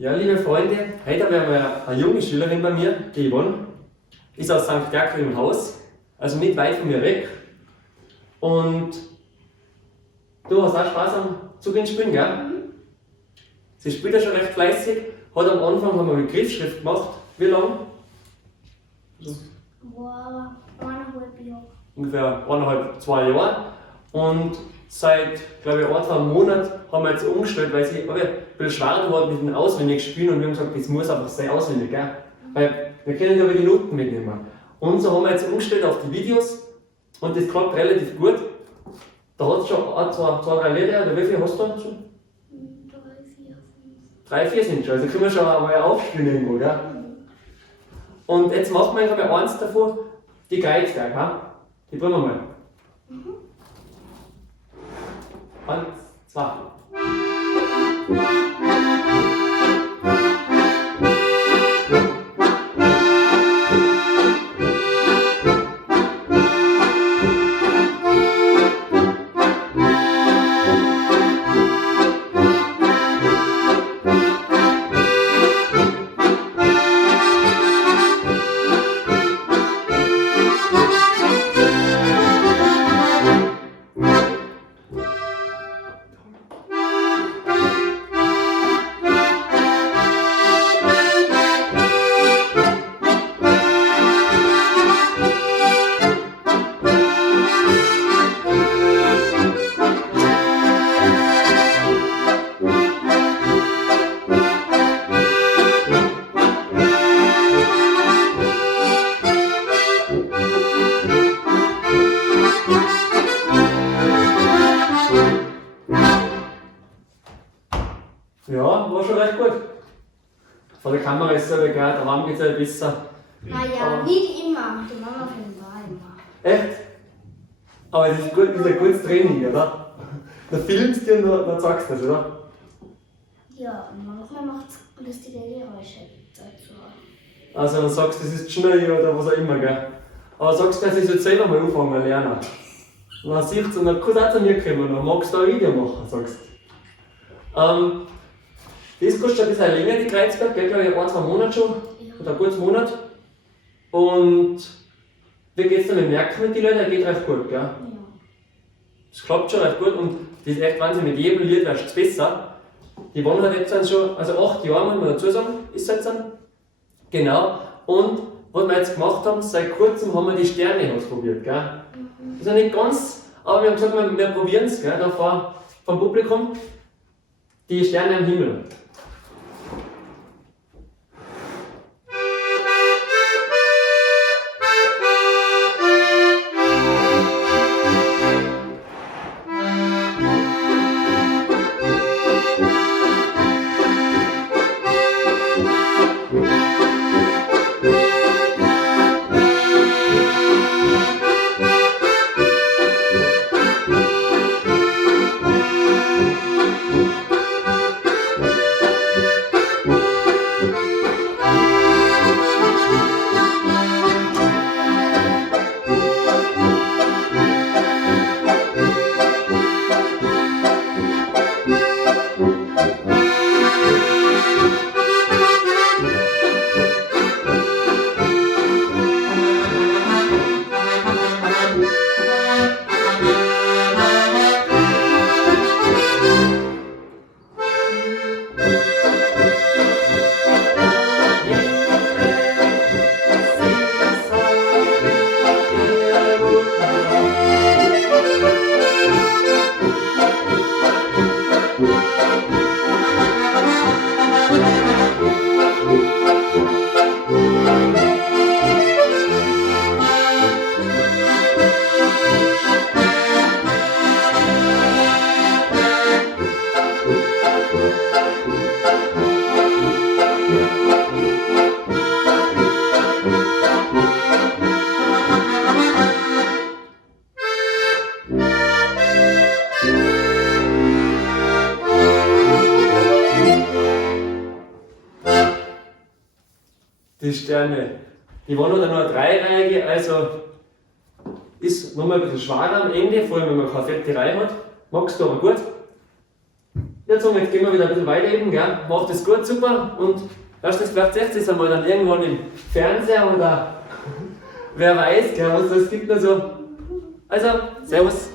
Ja, liebe Freunde, heute habe ich eine junge Schülerin bei mir, die Yvonne, ist aus St. Gerkel im Haus, also nicht weit von mir weg. Und du hast auch Spaß am Zugspielen, gell? Sie spielt ja schon recht fleißig, hat am Anfang haben wir Begriffsschrift gemacht. Wie lange? Wow, 1,5 Jahre. Ungefähr 1,5, 2 Jahre. Und seit, glaube ich, 1, 2 Monaten haben wir jetzt umgestellt, weil sie ein bisschen schwer geworden mit dem Auswendigspielen und wir haben gesagt, das muss einfach sein auswendig, gell? Weil wir können ja die Noten mitnehmen. Und so haben wir jetzt umgestellt auf die Videos und das klappt relativ gut. Da hat es schon 2, 3 Lieder, oder wie viel hast du schon? 3, 4, 5. 3, 4 sind schon, also können wir schon einmal aufspielen irgendwo, gell? Und jetzt machen wir einmal eins davon, die Kreuzberg, ha? Die bringen wir mal. 1, 2. Ja, war schon recht gut. Vor der Kamera ist es aber egal, der Raum geht es ja besser. Naja, nicht immer. Die Mama findet auch immer. Echt? Aber das ist, gut, das ist ein gutes Training, oder? Da filmst du und dann sagst du das, oder? Ja, und manchmal macht es lustige Geräusche dazu. Also dann sagst du, das ist schnell oder was auch immer, gell? Aber sagst du, dass ich jetzt selber mal anfangen zu lernen. Und dann siehst du, und dann kannst du auch zu mir kommen und dann magst du auch ein Video machen, sagst du. Das kostet ein bisschen länger, die Kreuzberg, gell, glaube ich, 1, 2 Monate schon, oder ein gutes Monat. Und wie geht es dir mit Merken mit den Leuten? Geht recht gut, gell? Ja. Das klappt schon recht gut und das ist echt Wahnsinn, mit jedem Lied wirst du besser. Die Yvonne hat jetzt dann schon, also 8 Jahre muss man dazu sagen, ist es jetzt dann. Genau. Und was wir jetzt gemacht haben, seit kurzem haben wir die Sterne ausprobiert, gell? Das ist ja nicht ganz, aber wir haben gesagt, wir probieren es, gell, da vom Publikum. Die Sterne am Himmel. Die Sterne. Die waren nur eine Dreireihige, also ist nochmal ein bisschen schwerer am Ende, vor allem wenn man keine fette Reihe hat. Magst du aber gut. Jetzt gehen wir wieder ein bisschen weiter eben, gell? Macht das gut, super. Und erstens vielleicht seht ihr es einmal dann irgendwann im Fernseher oder wer weiß, gell, was es gibt. Also, servus.